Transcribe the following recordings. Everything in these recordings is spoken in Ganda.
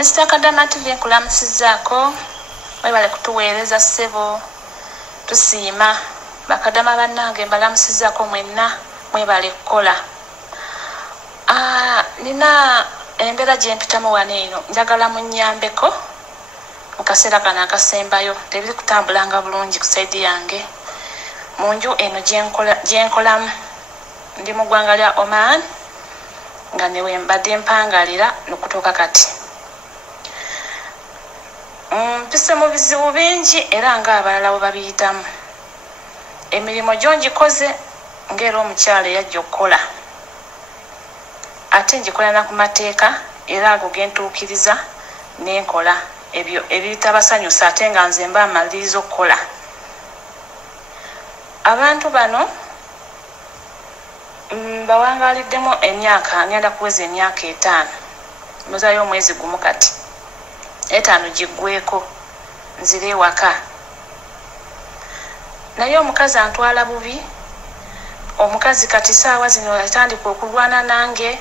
Mr. Kadama TV nkulamusizzaako mwebale kutuweereza ssebo tusiima bakadama bannange mbalamusizzaako mwenna mwebale kukola. Nina embeera gye mpitamu wano eno njagala munnyambeko mu kaseera kano akasembayo tebiri kutambulanga bulungi ku saidi yange mu nju eno gye nkolamu. Ndi mu ggwanga lya Oman nga newe mbadde mpangalira n'okutuuka kati. Mpise mu bizibu bingi era ng'abalala bwe babiyitamu. Emirimu gyo ngikoze ng'era omukyala eyajja okukola. Ate ngikola na ku mateeka era ago gentuukiriza n'enkola ebyo ebitabasanyusa ate nga nze mba amaliriza okukola. Abantu bano bawangaliddemu emyaka ngenda kuweza emyaka 5. Muzayo omwezi gumu kati. 5 giggweko nzire ewaka. Naye omukazi antwala bubi. Omukazi kati saawa zino yatandika okulwana nange.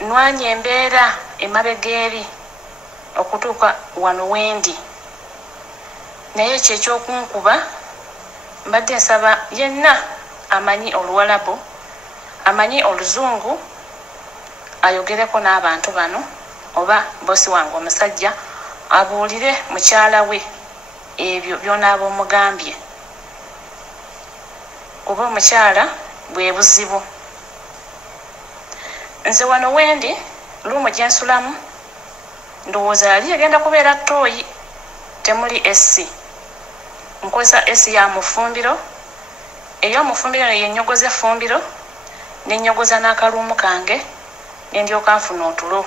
Nwanye embeera emabega eri okutuuka wano wendi. Naye ekyo ekyokunkuba mbadde nsaba yenna amanyi Oluwalabu, amanyi Oluzungu, ayogereko n'abantu bano oba bosi wange omusajja abuulire mukyala we ebyo by'onaaba omugambye. Kuba omukyala bwe buzibu. Nze wano wendi luumu gye nsulamu ndowooza yali egenda kubeera ttooyi temuli esi. Nkozesa esi ya mufumbiro. Ey'omufumbiro yenyogoza effumbiro nenyogoza n'akaluumu kange ne ndyoka nfuna otulo.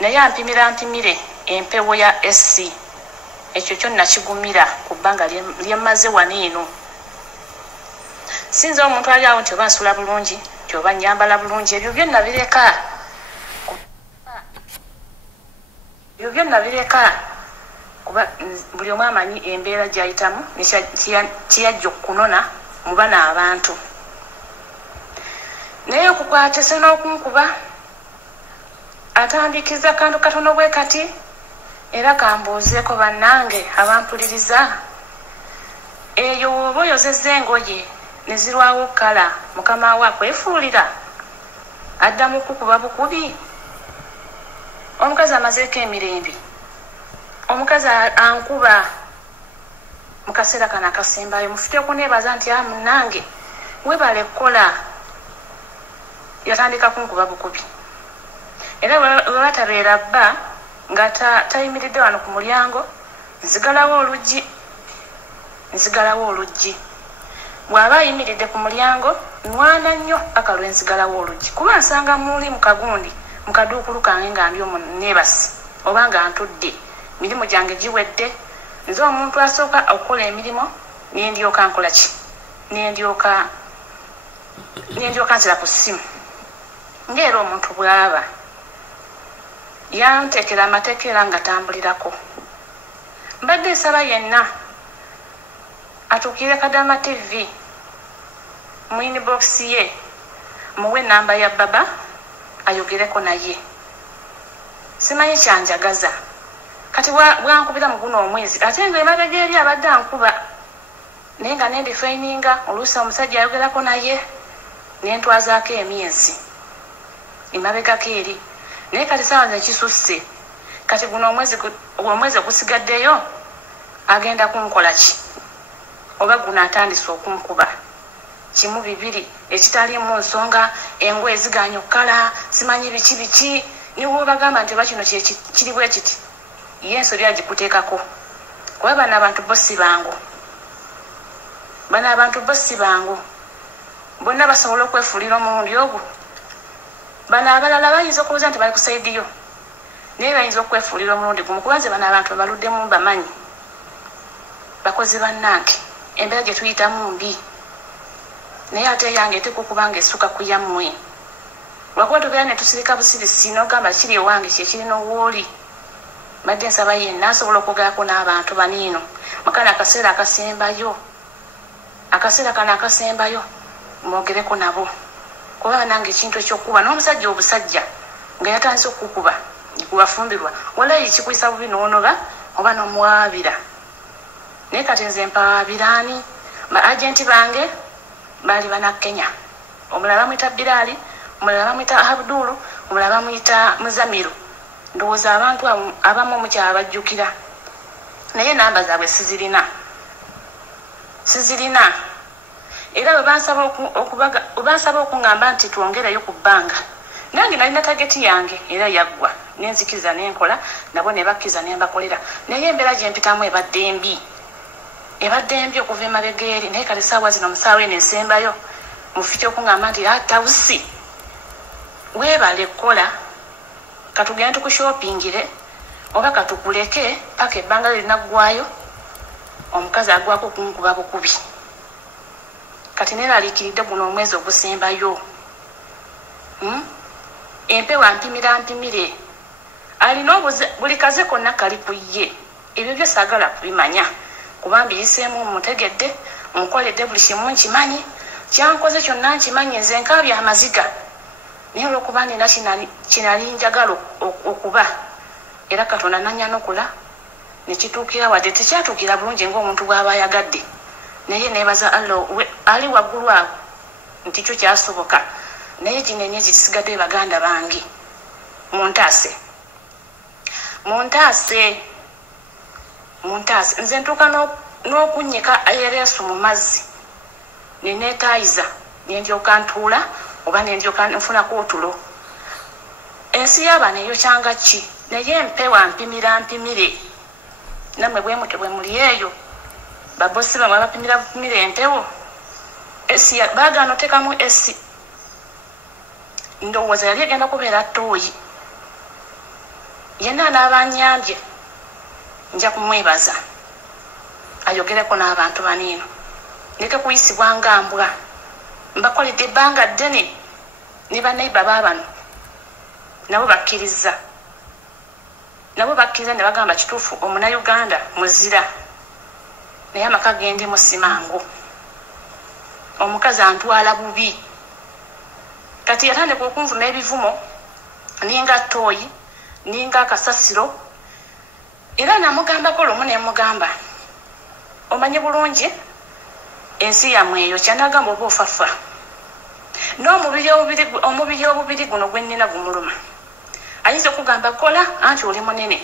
Naye mpimire empewo ya esi. Ekyo kyo nakigumira ku bbanga lye mmaze wano eno. Sinza omuntu ali awo nti oba nsula bulungi nti oba nnyambala bulungi ebyo byonna bireka. Ebyo byonna bireka kuba buli omu amanyi embeera gy'ayitamu kiyajja okukunona mu bana abantu. Naye okukwatise n'okunkuba atandikiza kantu katono bwe kati era kambuuzeeko bannange abampuliriza. Eyo oba oyozezza engoye ne zirwawo kkala mukama we akwefuulira addamu kukuba bukubi. Omukazi amazeeko emirembe, omukazi ankuba mu kaseera kano akasembayo mufite okuneebaza nti munnange webale kukola. Yatandika kunkuba bukubi era bwe batabeera bba nga tayimiridde wano ku mulyango nzigalawo oluggi. Bw'aba ayimiridde ku mulyango nwana nnyo paka lwe nzigalawo oluggi kuba nsanga muli mu kagundi mu kaduukulu kange nga ndi omu neebasi oba nga ntudde mirimu gyange giwedde. Nze omuntu asooka okukola emirimu nendyoka nkola ki nendyoka nzira ku ssimu ng'era omuntu bw'aba yantekera amateeka era nga tambulirako. Mbadde nsaba yenna atuukire Kadama TV mu inbox ye muwe namba ya baba ayogereko naye. Simanyi kyanjagaza kati bwankubira mu guno omwezi ate nga emabega eri abadde ankuba naye nga nendifeininga oluusi omusajja ayogerako naye nentwazaako emyezi emabegako eri. Naye kati saawa zekisusse kati guno omwezi ogusigaddeyo agenda kunkola ki oba guno atandise okunkuba. Kimu bibiri ekitalimu nsonga engoye ziganya okukala simanyi biki niwo bagamba nti oba kino kiri bwe kiti ye ensobi agikuteekako kuba bano abantu bosi bangu bonna basobola okwefuulira omulundi ogwo. Bano abalala bayinza okubuuza nti bali ku saidiyo naye bayinza okwefuulira omulundi gumu kuba nze bano abantu baluddemu bamanyi bakozi bannange embeera gye tuyitamu mbi. Naye ate yange tekukuba nga essuka ku yammwe lwakuba tubeera ne tusirika busirisi n'ogamba kiri ewange kyekiri n'owooli. Mbadde nsaba yenna asobola okugaako n'abantu baniino mukana akaseera kano akasembayo mwogereko nabo kuba nange ekintu ekyokuba n'omusajja obusajja nga yatandise okukuba kubafumbirwa wala ikikwisa bubi n'onoba oba n'omwabira naye kati nze mpawaabiraani ba agenti bange baali bana Kenya omulala bamuyita Bilali omulala bamuyita Abdulu omulala bamuyita Muzamiru ndowooza abantu abamu omukyala bajjukira naye namba zaabwe sizirina era webansaba okuŋŋamba nti twongereyo ku bbanga nange nalina tageti yange era yaggwa nenzikiza nenkola nabo ne bakkiza ne mbakolera naye embeera gye mpitamu ebadde mbi okuva emabega eri naye kale saawa zino musaawa eno esembayo mufiti okuŋŋamba nti tawusi weebale kola katugende tukushopingire oba katukuleke paka ebbanga lirinaggwayo omukazi agwako okunkuba bukubi kati neeraliikiridde guno omwezi ogusembayo empewa mpimire alina buli kaze konna kali ku ye ebyo byo saagala kubimanya kuba mbiyiseemu mutegedde nkoledde buli kimu nkimanyi kyankoze kyonna nkimanyi nze nkaabya amaziga naye olwokuba nina kinali njagala okuba era Katonda nanyanukula nekituukira wadde tekyatuukira bulungi ng'omuntu bw'aba ayagadde naye neebaza Allah ali waggulu awo nti kyo kyasoboka naye gino emyezi gisigadde baganda bange muntaase nze ntuuka n'okunnyika ereesu mu mazzi neneetaayiza nendyoka ntuula oba nendyoka nfunako otulo ensi y'abaana eyo kyanga ki naye empewa mpimire namwe bwe mutyo bwe muli eyo babosi bamwe bapimira empewo esi baagaana otekamu esi ndowooza yali egenda kubeera ttooyi yenna anaabanyambye nja kumwebaza ayogereko n'abantu baniino ndeke kuyisibwa nga mbwa mbakoledde ebbanga ddene ne baneiba baabano nabo bakkiriza ne bagamba kituufu omunauganda muzira naye amaka gendemu simangu omukazi antwala bubi kati yatandika okunvuma ebivumo ninga ttooyi ninga akasasiro era namugambako lumu nemugamba omanyi bulungi ensi yammwe eyo kyanagamba oba ofafa n'omubiri obubiri guno gwennina gumuluma ayinza okugamba kola anti oli munene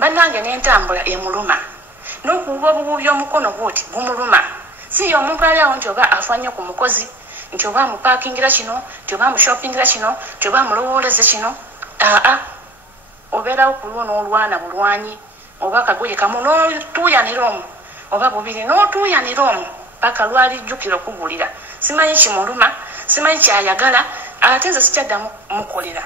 bannange n'entambula emuluma n'okuwuba obuwubi omukono bwoti gumuluma si omuntu ali awo nti oba afa nnyo ku mukozi nti oba amupaakingira kino nti oba amushopingira kino nti oba amulowooleze kino obeerawo ku lwo n'olwana bulwanyi oba akagoye kamu n'otuuyanira omu oba bubiri n'otuuyanira omu paka lwalijjukira okugulira simanyi kimuluma simanyi kyayagala ate nze sikyaddamu mukolera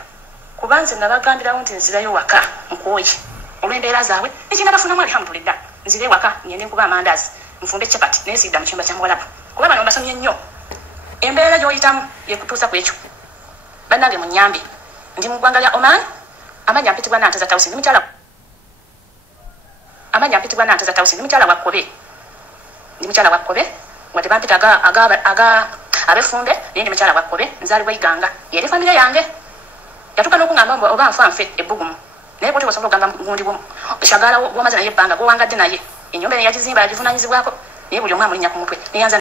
kuba nze nabagambirawo nti nzirayo waka nkooye olw'embeera zaabwe ekinabafunamu alhamdulillah nzire waka ngende nkuba amandaazi nfumbe cepati naye siidda mu kyumba kya muwalabu kuba bano mbasomye nnyo embeera gy'oyitamu yekutuusa ku ekyo bannange munnyambe ndi mu ggwanga lya Oman amanya mpitibwa Nanteza Tausi ndi mukyala wa Kkobe wadde bampita abefumbe naye ndi mukyala wa Kkobe nzaalibwa Iganga yeri famire yange yatuuka n'okuŋŋamba oba nfa nfe ebbugumu naye bwoti osobola okugamba gundi shagala w'omaze naye ebbanga gwowangadde naye ennyumba eno yagizimba yagivunaanyizibwako naye buli omu amulinnya ku mutwe neyanza